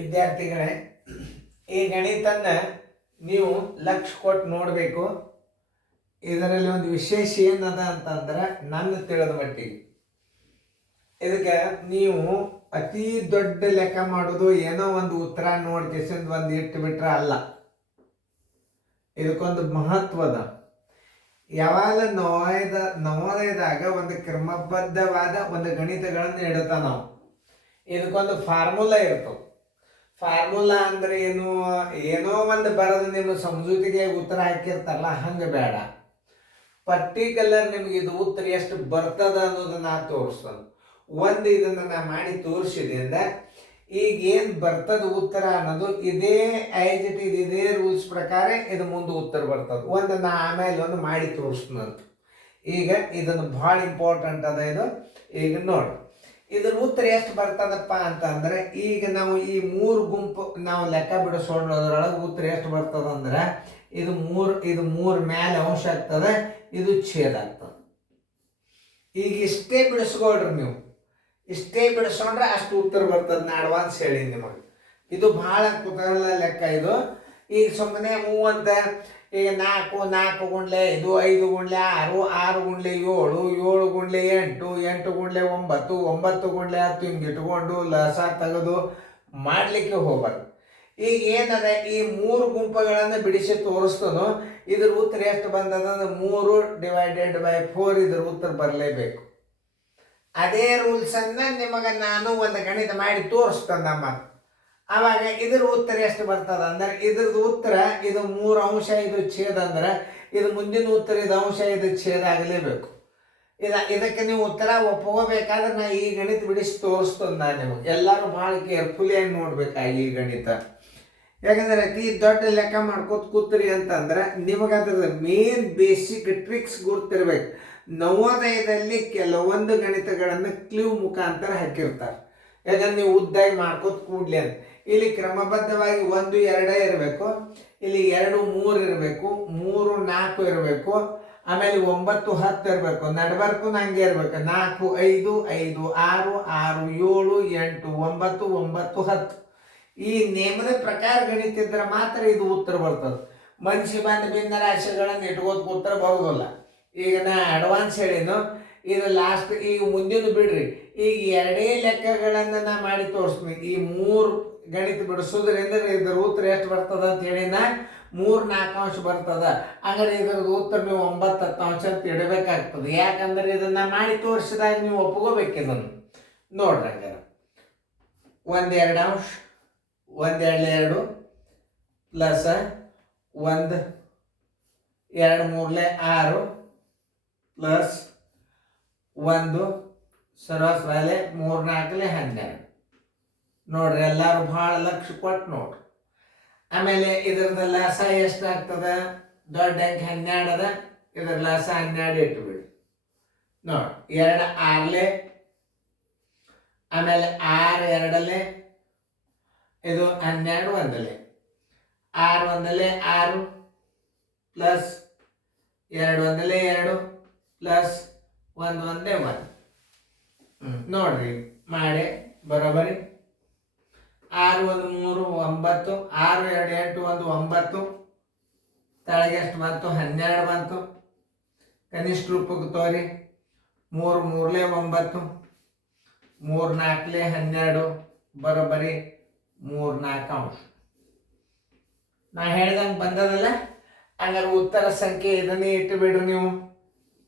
ವಿದ್ಯಾರ್ಥಿಗಳೇ, ಈ ಗಣಿತನ್ನ ನೀವು ಲಕ್ಷ ಕೊಟ್ಟು ನೋಡಬೇಕು. ಇದರಲ್ಲಿ ಒಂದು ವಿಶೇಷ ಏನದ ಅಂತಂದ್ರೆ ನನ್ನ ತಿಳಿದ ಮಟ್ಟಿಗೆ ಇದಕ್ಕೆ ನೀವು ಅತಿ ದೊಡ್ಡ ಲೆಕ್ಕ ಮಾಡೋದು ಏನೋ ಒಂದು ಉತ್ತರ ನೋಡ್ಕೆಸಿಂದ ಒಂದು ಇಟ್ಟು ಬಿಟ್ರೆ ಅಲ್ಲ. ಇದಕ್ಕೊಂದು ಮಹತ್ವದ. ಯಾವಾಗ ನವೋದಯದಾಗ ಒಂದು ಕ್ರಮಬದ್ಧವಾದ ಒಂದು ಗಣಿತಗಳನ್ನು ಇಡ್ತಾವ ನಾವು. ಇದಕ್ಕೊಂದು ಫಾರ್ಮುಲಾ ಇರ್ತವೆ. ಫಾರ್ಮುಲಾ ಅಂದ್ರೆ ಏನೋ ಒಂದು ಬರೋದು ನಿಮ್ಮ ಸಮಜೂತಿಗೆ ಉತ್ತರ ಹಾಕಿರ್ತಾರಲ್ಲ, ಹಂಗೆ ಬೇಡ. ಪರ್ಟಿಕ್ಯುಲರ್ ನಿಮ್ಗೆ ಇದು ಉತ್ತರ ಎಷ್ಟು ಬರ್ತದ ಅನ್ನೋದನ್ನ ನಾ ತೋರಿಸ್ತೇನೆ. ಇದನ್ನ ನಾ ಮಾಡಿ ತೋರಿಸಿದ್ರಿಂದ ಈಗ ಏನು ಬರ್ತದ ಉತ್ತರ ಅನ್ನೋದು ಇದೇ ಆಸ್ ಇಟ್ ಈಸ್, ಇದೇ ರೂಲ್ಸ್ ಪ್ರಕಾರ ಇದು ಮುಂದೆ ಉತ್ತರ ಬರ್ತದೆ. ನಾ ಆಮೇಲೆ ಒಂದು ಮಾಡಿ ತೋರಿಸ್ತಂತ. ಈಗ ಇದನ್ನು ಭಾಳ ಇಂಪಾರ್ಟೆಂಟ್ ಅದ ಇದು. ಈಗ ನೋಡಿ, ಇದ್ರ ಉತ್ತರ ಎಷ್ಟು ಬರ್ತದಪ್ಪ ಅಂತಂದ್ರೆ, ಈಗ ನಾವು ಈ 3 ಗುಂಪು ನಾವು ಲೆಕ್ಕ ಬಿಡಿಸೋದ್ರೊಳಗೆ ಉತ್ತರ ಎಷ್ಟು ಬರ್ತದಂದ್ರೆ, ಇದು 3 ಮೇಲೆ ಅಂಶ ಆಗ್ತದೆ, ಇದು ಛೇದ ಆಗ್ತದೆ. ಈಗ ಇಷ್ಟೇ ಬಿಡಿಸ್ಕೊಳ್ರಿ ನೀವು, ಇಷ್ಟೇ ಬಿಡಿಸ್ಕೊಂಡ್ರೆ ಅಷ್ಟು ಉತ್ತರ ಬರ್ತದೆ. ನಾ ಅಡ್ವಾನ್ಸ್ ಹೇಳಿ ನಿಮಗೆ. ಇದು ಬಹಳ ಕುತೂಹಲ ಲೆಕ್ಕ ಇದು. ಈಗ ಸುಮ್ಮನೆ ಅಂತ ಈಗ 4 ಗುಂಡ್ಲೆ 5 5 ಗುಂಡ್ಲೆ 6 6 ಗುಂಡ್ಲೆ 7 7 ಗುಂಡ್ಲೆ 8 8 ಗುಂಡ್ಲೆ 9 9 ಗುಂಡ್ಲೆ 10 ಹಿಂಗೆ ಇಟ್ಕೊಂಡು ಲಸ ತೆಗೆದು ಮಾಡಲಿಕ್ಕೆ ಹೋಗ್ಬಾರ್ದು. ಈಗ ಏನದ, ಈ 3 ಗುಂಪುಗಳನ್ನು ಬಿಡಿಸಿ ತೋರಿಸ್ತನೋ ಇದ್ರ ಉತ್ತರ ಎಷ್ಟು ಬಂದದಂದ್ರೆ 3/4 ಇದ್ರ ಉತ್ತರ ಬರಲೇಬೇಕು. ಅದೇ ರೂಲ್ಸನ್ನು ನಿಮಗೆ ನಾನು ಒಂದು ಗಣಿತ ಮಾಡಿ ತೋರಿಸ್ತೇನೆ ನಮ್ಮ. ಆವಾಗ ಇದ್ರ ಉತ್ತರ ಎಷ್ಟು ಬರ್ತದ ಅಂದ್ರೆ, ಇದ್ರದ್ದು ಉತ್ತರ ಇದು 3 ಅಂಶ ಇದು ಛೇದ ಅಂದ್ರೆ, ಇದು ಮುಂದಿನ ಉತ್ತರ ಇದು ಅಂಶ ಇದು ಛೇದ ಆಗಲೇಬೇಕು. ಇದಕ್ಕೆ ನೀವು ಉತ್ತರ ಒಪ್ಕೋಬೇಕಾದ್ರೆ ನಾ ಈ ಗಣಿತ ಬಿಡಿಸಿ ತೋರಿಸ್ತೇನೆ ನಾನು ನಿಮಗೆ. ಎಲ್ಲರೂ ಭಾಳ ಕೇರ್ಫುಲಿಯಾಗಿ ನೋಡ್ಬೇಕಾಗಿ ಈ ಗಣಿತ. ಯಾಕಂದ್ರೆ ಅತಿ ದೊಡ್ಡ ಲೆಕ್ಕ ಮಾಡ್ಕೋತ ಕೂತ್ರಿ ಅಂತಂದ್ರೆ ನಿಮಗೆ ಅದ್ರ ಮೇನ್ ಬೇಸಿಕ್ ಟ್ರಿಕ್ಸ್ ಗುರ್ತಿರ್ಬೇಕು. ನವೋದಯದಲ್ಲಿ ಕೆಲವೊಂದು ಗಣಿತಗಳನ್ನು ಕ್ಲೂ ಮುಖಾಂತರ ಹಾಕಿರ್ತಾರೆ. ಯಾಕಂದ್ರೆ ನೀವು ಉದ್ದಾಗಿ ಮಾಡ್ಕೋತ ಕೂಡ್ಲಿ ಅಂತ. ಇಲ್ಲಿ ಕ್ರಮಬದ್ಧವಾಗಿ 1 2 ಇರಬೇಕು, ಇಲ್ಲಿ 2 3 ಇರಬೇಕು, 3 4 ಇರಬೇಕು, ಆಮೇಲೆ 9 10 ಇರಬೇಕು, ನಡ್ಬರ್ಕು ನಂಗೆ ಇರಬೇಕು 4 5 5 6 6 7 8 9 9 10. ಈ ನೇಮದ ಪ್ರಕಾರ ಗಣಿತಿದ್ರೆ ಮಾತ್ರ ಇದು ಉತ್ತರ ಬರ್ತದೆ. ಮನುಷ್ಯ ಬಂದ ಭಿನ್ನ ರಾಶಿಗಳನ್ನು ಇಟ್ಕೋತ ಉತ್ತರ ಬರೋದಿಲ್ಲ. ಈಗ ನಾ ಅಡ್ವಾನ್ಸ್ ಹೇಳಿನು, ಇದು ಲಾಸ್ಟ್. ಈಗ ಮುಂದಿನ ಬಿಡ್ರಿ, ಈಗ 2 ಲೆಕ್ಕಗಳನ್ನು ನಾ ಮಾಡಿ ತೋರಿಸ್ತೀನಿ. ಈ 3 ಗಣಿತ ಬಿಡಿಸೋದ್ರಿಂದ ಇದ್ರ ಉತ್ತರ ಎಷ್ಟು ಬರ್ತದ ಅಂತ ಹೇಳಿ ನಾ 3 4 ಅಂಶ ಬರ್ತದ. ಹಂಗಾರೆ ಇದ್ರದ್ದು ಉತ್ತರ ನೀವು 9 10 ಅಂಶ ಅಂತ ಇಡಬೇಕಾಗ್ತದೆ. ಯಾಕಂದ್ರೆ ಇದನ್ನ ಮಾಡಿ ತೋರಿಸಿದಾಗ ನೀವು ಒಪ್ಕೋಬೇಕು. ಇದನ್ನು ನೋಡ್ರಿ, ಹಂಗಾರೆ 1 2 ಅಂಶ 1 2 2 ಪ್ಲಸ್ 1 2 3 6 ಪ್ಲಸ್ 1 ಸರಾಸ್ ವ್ಯಾಲೆ 3 4 12. ನೋಡ್ರಿ, ಎಲ್ಲರೂ ಭಾಳ ಲಕ್ಷ ಕೊಟ್ಟು ನೋಡ್ರಿ. ಆಮೇಲೆ ಇದ್ರದ್ದು ಲಾಸ ಎಷ್ಟಾಗ್ತದ? ದೊಡ್ಡ ಅಂಕ 12 ಅದ, ಇದ್ರ ಲಾಸ 12 ಇಟ್ಬಿಡಿ. ನೋಡಿ, 2 6 ಆಮೇಲೆ 6 2 ಇದು 12 1 6 1 6 ಪ್ಲಸ್ 2 1 2 ಪ್ಲಸ್ 1 1 1. ನೋಡ್ರಿ ಮಾಡಿ ಬರೋಬರಿ. 6 1 3 9, 6 2 8 1 9, ತಳಗೆ ಎಷ್ಟು ಬಂತು? 12 ಬಂತು. ಕನಿಷ್ಠ ರೂಪಕ್ಕೆ ತೋರಿ. 3 3 9, 3 4 12 ಬರೋಬರಿ 3 4 ಅಂಶ. ನಾ ಹೇಳ್ದಂಗೆ ಬಂದದಲ್ಲ. ಹಂಗಾರೆ ಉತ್ತರ ಸಂಖ್ಯೆ ಇದನ್ನೇ ಇಟ್ಟು ಬಿಡ್ರಿ ನೀವು.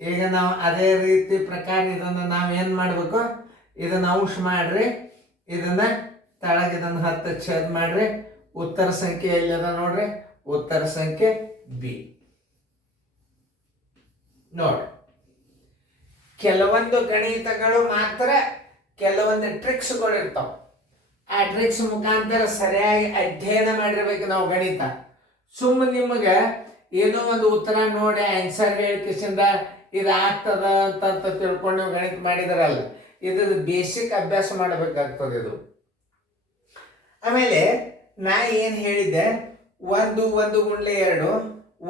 ಈಗ ನಾವು ಅದೇ ರೀತಿ ಪ್ರಕಾರ ಇದನ್ನು ನಾವು ಏನು ಮಾಡಬೇಕು? ಇದನ್ನು ಅಂಶ ಮಾಡ್ರಿ, ಇದನ್ನ ತಳಗೆ ಇದನ್ನು 10 ಛೇದ ಮಾಡ್ರಿ. ಉತ್ತರ ಸಂಖ್ಯೆ ಎಲ್ಲಿದೆ ನೋಡ್ರಿ? ಉತ್ತರ ಸಂಖ್ಯೆ ಬಿ. ನೋಡ್ರಿ, ಕೆಲವೊಂದು ಗಣಿತಗಳು ಮಾತ್ರ ಕೆಲವೊಂದು ಟ್ರಿಕ್ಸ್ಗಳು ಇರ್ತಾವ. ಆ ಟ್ರಿಕ್ಸ್ ಮುಖಾಂತರ ಸರಿಯಾಗಿ ಅಧ್ಯಯನ ಮಾಡಿರ್ಬೇಕು ನಾವು ಗಣಿತ. ಸುಮ್ಮನೆ ನಿಮಗೆ ಏನೋ ಒಂದು ಉತ್ತರ ನೋಡಿ ಆನ್ಸರ್ ಹೇಳಿಕಿಸಿಂದ ಇದು ಆಗ್ತದ ಅಂತ ತಿಳ್ಕೊಂಡು ನೀವು ಗಣಿತ ಮಾಡಿದಾರಲ್ಲ, ಇದ್ರದ್ದು ಬೇಸಿಕ್ ಅಭ್ಯಾಸ ಮಾಡಬೇಕಾಗ್ತದೆ ಇದು. ಆಮೇಲೆ ನಾ ಏನು ಹೇಳಿದ್ದೆ? 1 1 ಗುಂಡ್ಲೆ 2,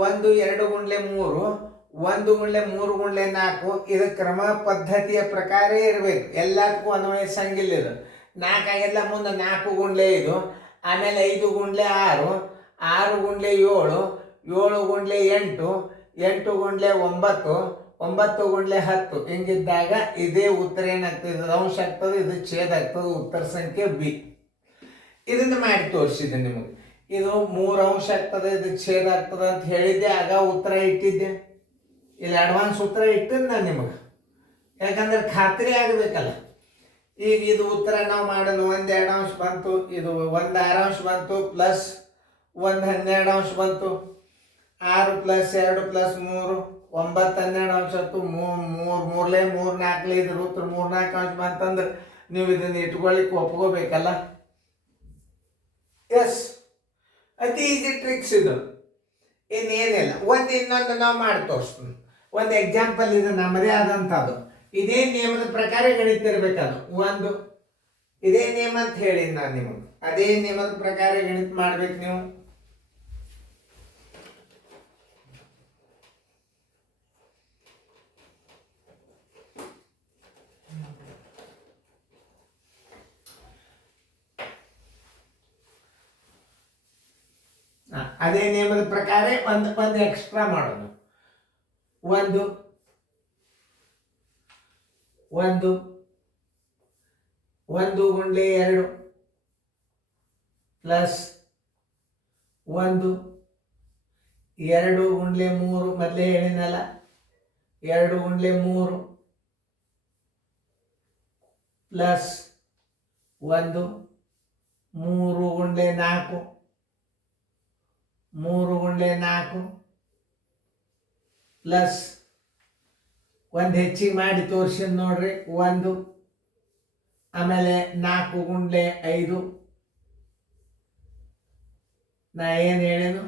1 2 ಗುಂಡ್ಲೆ 3, 1 ಗುಂಡ್ಲೆ 3 ಗುಂಡ್ಲೆ 4. ಇದು ಕ್ರಮ ಪದ್ಧತಿಯ ಪ್ರಕಾರ ಇರಬೇಕು. ಎಲ್ಲದಕ್ಕೂ ಅನ್ವಯಿಸಂಗಿಲ್ಲ ಇದು. 4 ಆಗಿಲ್ಲ ಮುಂದೆ 4 ಗುಂಡ್ಲೆ 5, ಆಮೇಲೆ 5 ಗುಂಡ್ಲೆ 6, 6 ಗುಂಡ್ಲೆ 7, 7 ಗುಂಡ್ಲೆ 8, 8 ಗುಂಡ್ಲೆ 9, 9 ಗುಂಡ್ಲೆ 10. ಹಿಂಗಿದ್ದಾಗ ಇದೇ ಉತ್ತರ ಏನಾಗ್ತದೆ, ಇದು ಅಂಶ ಆಗ್ತದೆ, ಇದು ಛೇದ ಆಗ್ತದೆ, ಉತ್ತರ ಸಂಖ್ಯೆ ಬಿ. ಇದನ್ನ ಮಾಡಿ ತೋರಿಸಿದೆ ನಿಮಗೆ. ಇದು 3 ಅಂಶ ಆಗ್ತದೆ, ಇದು ಛೇದ ಆಗ್ತದೆ ಅಂತ ಹೇಳಿದ್ದೆ, ಆಗ ಉತ್ತರ ಇಟ್ಟಿದ್ದೆ. ಇಲ್ಲಿ ಅಡ್ವಾನ್ಸ್ ಉತ್ತರ ಇಟ್ಟಿದ್ದು ನಾನು ನಿಮಗೆ, ಯಾಕಂದ್ರೆ ಖಾತ್ರಿ ಆಗಬೇಕಲ್ಲ. ಈಗ ಇದು ಉತ್ತರ ನಾವು ಮಾಡೋಣ. 1 2 ಅಂಶ ಬಂತು, ಇದು 1 6 ಅಂಶ ಬಂತು, ಪ್ಲಸ್ 1 12 ಅಂಶ ಬಂತು, 6 ಪ್ಲಸ್ 2 ಪ್ಲಸ್ 3 9 12 ಅಂಶ ಆಯ್ತು. 3 3 3 4 ಇದ್ರ ಉತ್ತರ 3 4 ಅಂಶ ಬಂತಂದ್ರೆ ನೀವು ಇದನ್ನ ಇಟ್ಕೊಳ್ಳಿಕ್ಕೆ ಒಪ್ಕೋಬೇಕಲ್ಲ. ಎಸ್, ಅತಿ ಈಸಿ ಟ್ರಿಕ್ಸ್ ಇದು, ಇನ್ನೇನಿಲ್ಲ. ಇನ್ನೊಂದು ನಾವು ಮಾಡಿ ತೋರಿಸ್ತೀನಿ. ಒಂದು ಎಕ್ಸಾಂಪಲ್ ಇದು ನಮ್ಮದೇ ಆದಂಥದ್ದು. ಇದೇ ನಿಯಮದ ಪ್ರಕಾರ ಗಣಿತಿರ್ಬೇಕದು. ಇದೇ ನಿಯಮ ಅಂತ ಹೇಳಿ ನಾನು ನಿಮಗೆ, ಅದೇ ನಿಯಮದ ಪ್ರಕಾರ ಗಣಿತ ಮಾಡ್ಬೇಕು ನೀವು. ಅದೇ ನಿಯಮದ ಪ್ರಕಾರ ಒಂದು ಎಕ್ಸ್ಟ್ರಾ ಮಾಡೋಣ. ಒಂದು ಗುಂಡ್ಲೆ 2 ಪ್ಲಸ್ 1 2 ಗುಂಡ್ಲೆ 3, ಮೊದಲೇ ಹೇಳಿನಲ್ಲ, 2 ಗುಂಡ್ಲೆ 3 ಪ್ಲಸ್ 1 3 ಗುಂಡ್ಲೆ 4, 3 ಗುಂಡ್ಲೆ 4 ಪ್ಲಸ್ ಒಂದು ಹೆಚ್ಚಿಗೆ ಮಾಡಿ ತೋರಿಸಿ ನೋಡ್ರಿ. 1, ಆಮೇಲೆ 4 ಗುಂಡ್ಲೆ 5. ನಾ ಏನು ಹೇಳೇನು,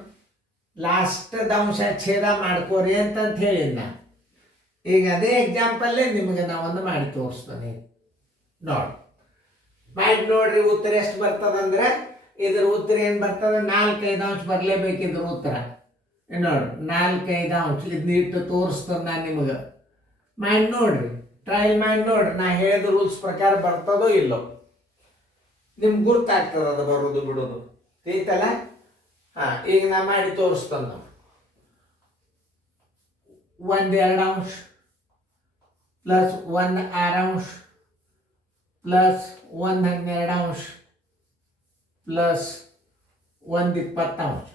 ಲಾಸ್ಟ್ ಅಂಶ ಛೇದ ಮಾಡ್ಕೋರಿ ಅಂತಂತ ಹೇಳಿದ್ ನಾ. ಈಗ ಅದೇ ಎಕ್ಸಾಂಪಲ್ಲೇ ನಿಮಗೆ ನಾವೊಂದು ಮಾಡಿ ತೋರಿಸ್ತಾನೆ ನೋಡಿ. ಮಾಡಿ ನೋಡ್ರಿ ಉತ್ತರ ಎಷ್ಟು ಬರ್ತದಂದ್ರೆ, ಇದ್ರ ಉತ್ತರ ಏನು ಬರ್ತದೆ, 4 5 ಅಂಶ ಬರಲೇಬೇಕು ಇದ್ರ ಉತ್ತರ. ನೋಡ್ರಿ 4 5 ಅಂಶ ಇದನ್ನ ಇಟ್ಟು ತೋರಿಸ್ತದೆ ನಾನು ನಿಮಗೆ. ಮಾಡಿ ನೋಡ್ರಿ, ಟ್ರಯಲ್ ಮಾಡಿ ನೋಡ್ರಿ, ನಾ ಹೇಳಿದ ರೂಲ್ಸ್ ಪ್ರಕಾರ ಬರ್ತದೋ ಇಲ್ಲೋ ನಿಮ್ಗೆ ಗುರ್ತಾಗ್ತದ ಅದು ಬರೋದು ಬಿಡೋದು. ತಿಳಿತಲ್ಲ? ಈಗ ನಾ ಮಾಡಿ ತೋರಿಸ್ತೇನೆ. ನಾವು 1 2 ಅಂಶ ಪ್ಲಸ್ 1 6 ಅಂಶ ಪ್ಲಸ್ 1 12 ಅಂಶ ಪ್ಲಸ್ 1 20 ಅಂಶ.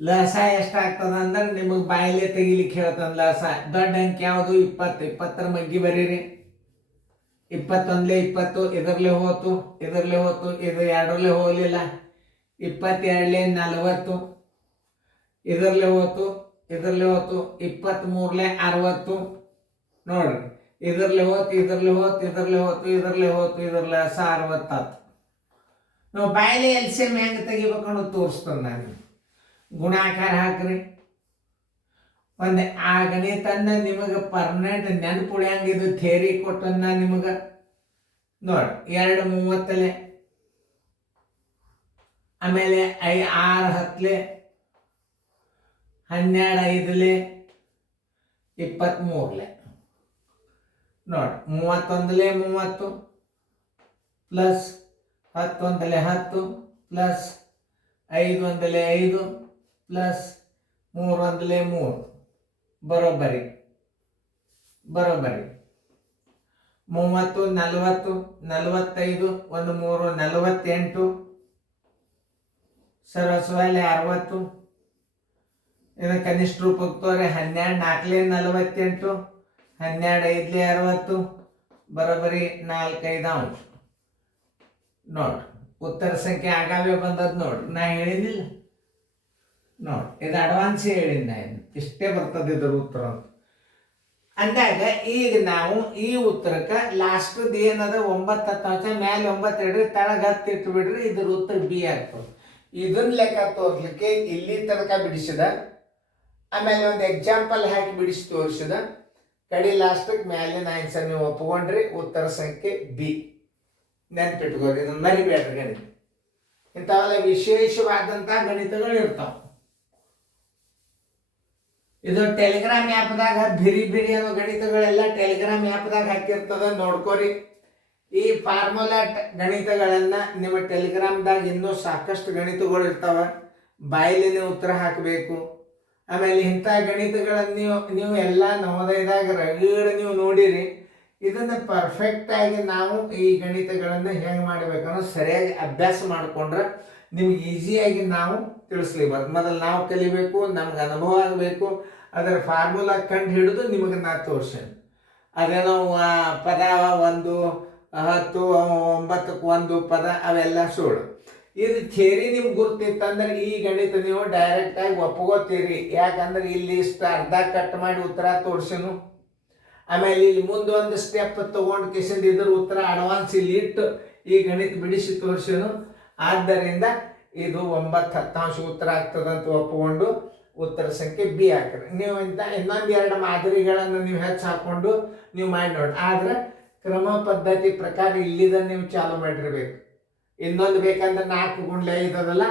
ಲಸ ಎಷ್ಟಾಗ್ತದ ಅಂದ್ರೆ ನಿಮಗೆ ಬಾಯಿಲೆ ತೆಗಿಲಿಕ್ಕೆ ಹೇಳ್ತಾನ. ಲಸ ದೊಡ್ಡ ಅಂಕಿ ಯಾವುದು? 20. 20ರ ಮಗ್ಗಿ ಬರೀರಿ. 21 20, ಇದರಲ್ಲೇ ಹೋತು, ಇದರಲ್ಲೇ ಹೋತು, ಇದು 2ರಲ್ಲೇ ಹೋಗಲಿಲ್ಲ. 22 40, ಇದರಲ್ಲೇ ಹೋತು, ಇದರಲ್ಲೇ ಹೋತು. 23 60 ನೋಡ್ರಿ, ಇದರಲ್ಲೇ ಹೋತು, ಇದರಲ್ಲೇ ಹೋತು, ಇದರಲ್ಲೇ ಹೋತು, ಇದರಲ್ಲೇ ಹೋತು, ಇದರಲ್ಲೇ ಲಸ 60. ನಾವು ಬಾಯಿಲೆ LCM ಹೆಂಗೆ ತೆಗಿಬೇಕು ಅನ್ನೋದು ತೋರಿಸ್ತೇನೆ ನಾನು. ಗುಣಾಕಾರ ಹಾಕ್ರಿ. ಒಂದು ಆ ಗಣಿತನ್ನ ನಿಮಗೆ ಪರ್ಮನೆಂಟ್ ನೆನಪುಳಿಯಂಗಿದು ಥೇರಿ ಕೊಟ್ಟನ್ನ ನಿಮಗೆ ನೋಡಿ. 2 30, ಆಮೇಲೆ 6 10, 12 5, 23 ನೋಡಿ. 31 30 ಪ್ಲಸ್ 10 10 ಪ್ಲಸ್ 5 5 ಪ್ಲಸ್ 3 3 ಬರೋಬ್ಬರಿ 30 40 45 1 3 48 ಸರಸ್ವಲೆ 60. ಇನ್ನು ಕನಿಷ್ಠ ರೂಪಕ್ಕೆ ತೋರಿ 12 4 48 12 5 60 ಬರೋಬ್ಬರಿ 4 5 ಅಂಶ ನೋಡ್ರಿ. ಉತ್ತರ ಸಂಖ್ಯೆ ಆಗಾವೇ ಬಂದದ್ದು ನೋಡ್ರಿ. ನಾ ಹೇಳಿದಿಲ್ಲ ನೋಡಿ, ಇದು ಅಡ್ವಾನ್ಸ್ ಹೇಳಿದ ನಾ. ಇಷ್ಟೇ ಬರ್ತದೆ ಇದ್ರ ಉತ್ತರ ಅಂತ ಅಂದಾಗ. ಈಗ ನಾವು ಈ ಉತ್ತರಕ್ಕೆ ಲಾಸ್ಟ್ದು ಏನದ 9 10 ಅಂಶ, ಮೇಲೆ 9 ಇಡ್ರಿ, ತಳಗ 10 ಇಟ್ಟು ಬಿಡ್ರಿ, ಇದ್ರ ಉತ್ತರ ಬಿ ಆಗ್ತದೆ. ಇದನ್ನ ಲೆಕ್ಕ ತೋರ್ಲಿಕ್ಕೆ ಇಲ್ಲಿ ತನಕ ಬಿಡಿಸಿದ, ಆಮೇಲೆ ಒಂದು ಎಕ್ಸಾಂಪಲ್ ಹಾಕಿ ಬಿಡಿಸಿ ತೋರಿಸಿದ, ಕಡಿ ಲಾಸ್ಟಿಗೆ ಮೇಲಿನ ಆನ್ಸರ್ ನೀವು ಒಪ್ಕೊಂಡ್ರಿ, ಉತ್ತರ ಸಂಖ್ಯೆ ಬಿ. ನೆನ್ಪಿಟ್ಕೋರಿ, ಇದನ್ನ ಮರಿಬೇಡ್ರಿ. ಗಣಿತ ಇಂಥವೆಲ್ಲ ವಿಶೇಷವಾದಂಥ ಗಣಿತಗಳು ಇರ್ತಾವೆ. ಇದು ಟೆಲಿಗ್ರಾಮ್ ಆ್ಯಪ್ದಾಗ ಬಿರಿ ಬಿರಿ ಅನ್ನೋ ಗಣಿತಗಳೆಲ್ಲ ಟೆಲಿಗ್ರಾಮ್ ಆ್ಯಪ್ದಾಗ ಹಾಕಿರ್ತದ, ನೋಡ್ಕೋರಿ. ಈ ಫಾರ್ಮುಲಾ ಗಣಿತಗಳನ್ನು ನಿಮ್ಮ ಟೆಲಿಗ್ರಾಮ್ದಾಗ ಇನ್ನೂ ಸಾಕಷ್ಟು ಗಣಿತಗಳು ಇರ್ತಾವೆ, ಬಾಯಿಲಿನೇ ಉತ್ತರ ಹಾಕಬೇಕು. ಆಮೇಲೆ ಇಂಥ ಗಣಿತಗಳನ್ನು ನೀವು ಎಲ್ಲ ನವೋದಯದಾಗ ರಗಡ್ ನೀವು ನೋಡಿರಿ. ಇದನ್ನು ಪರ್ಫೆಕ್ಟಾಗಿ ನಾವು ಈ ಗಣಿತಗಳನ್ನು ಹೆಂಗೆ ಮಾಡಬೇಕನ್ನೋ ಸರಿಯಾಗಿ ಅಭ್ಯಾಸ ಮಾಡಿಕೊಂಡ್ರೆ ನಿಮ್ಗೆ ಈಸಿಯಾಗಿ ನಾವು ತಿಳಿಸ್ಲಿಬಾರ್ದು. ಮೊದಲು ನಾವು ಕಲಿಬೇಕು, ನಮ್ಗೆ ಅನುಭವ ಆಗಬೇಕು, ಅದರ ಫಾರ್ಮುಲಾ ಕಂಡು ಹಿಡಿದು ನಿಮಗೆ ನಾ ತೋರ್ಸೇನೆ. ಅದೇನೋ ಪದ 1 10 9ಕ್ಕೆ 1 ಪದ ಅವೆಲ್ಲ ಸುಳ್ಳು. ಇದು ಥಿಯರಿ ನಿಮ್ಗೆ ಗುರ್ತಿತ್ತಂದ್ರೆ ಈ ಗಣಿತ ನೀವು ಡೈರೆಕ್ಟಾಗಿ ಒಪ್ಕೋತೀರಿ. ಯಾಕಂದ್ರೆ ಇಲ್ಲಿ ಇಷ್ಟು ಅರ್ಧ ಕಟ್ ಮಾಡಿ ಉತ್ತರ ತೋರ್ಸೇನು, ಆಮೇಲೆ ಇಲ್ಲಿ ಮುಂದೊಂದು ಸ್ಟೆಪ್ ತೊಗೊಂಡು ಕಿಸಿಂದ ಇದ್ರ ಉತ್ತರ ಅಡ್ವಾನ್ಸ್ ಇಲ್ಲಿ ಇಟ್ಟು ಈ ಗಣಿತ ಬಿಡಿಸಿ ತೋರ್ಸೇನು. ಆದ್ದರಿಂದ ಇದು 9/10 ಉತ್ತರ ಆಗ್ತದಂತ ಒಪ್ಪಿಕೊಂಡು ಉತ್ತರ ಸಂಖ್ಯೆ ಬಿ ಹಾಕ್ರಿ. ನೀವು ಇನ್ನೊಂದು 2 ಮಾದರಿಗಳನ್ನು ನೀವು ಹೆಚ್ಚು ಹಾಕ್ಕೊಂಡು ನೀವು ಮಾಡಿ ನೋಡಿ. ಆದ್ರೆ ಕ್ರಮ ಪದ್ಧತಿ ಪ್ರಕಾರ ಇಲ್ಲಿದ ನೀವು ಚಾಲು ಮಾಡಿರ್ಬೇಕು. ಇನ್ನೊಂದು ಬೇಕಂದ್ರೆ 4 ಗುಂಡ್ಲೆ 5 ಅದಲ್ಲ,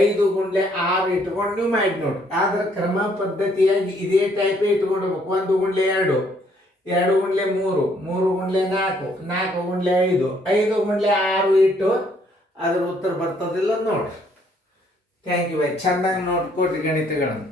5 ಗುಂಡ್ಲೆ 6 ಇಟ್ಕೊಂಡು ನೀವು ಮಾಡಿ ನೋಡಿ. ಆದ್ರೆ ಕ್ರಮ ಪದ್ಧತಿಯಾಗಿ ಇದೇ ಟೈಪೇ ಇಟ್ಕೊಂಡು ಹೋಗ್ಬೇಕು. 1 ಗುಂಡ್ಲೆ 2, 2 ಗುಂಡ್ಲೆ 3, 3 ಗುಂಡ್ಲೆ 4, 4 ಗುಂಡ್ಲೆ 5, 5 ಗುಂಡ್ಲೆ 6 ಇಟ್ಟು ಅದ್ರ ಉತ್ತರ ಬರ್ತದಿಲ್ಲ ನೋಡಿ. Thank you bye. ಚೆನ್ನಾಗಿ ನೋಡ್ಕೊಡ್ರಿ ಗಣಿತಗಳನ್ನು.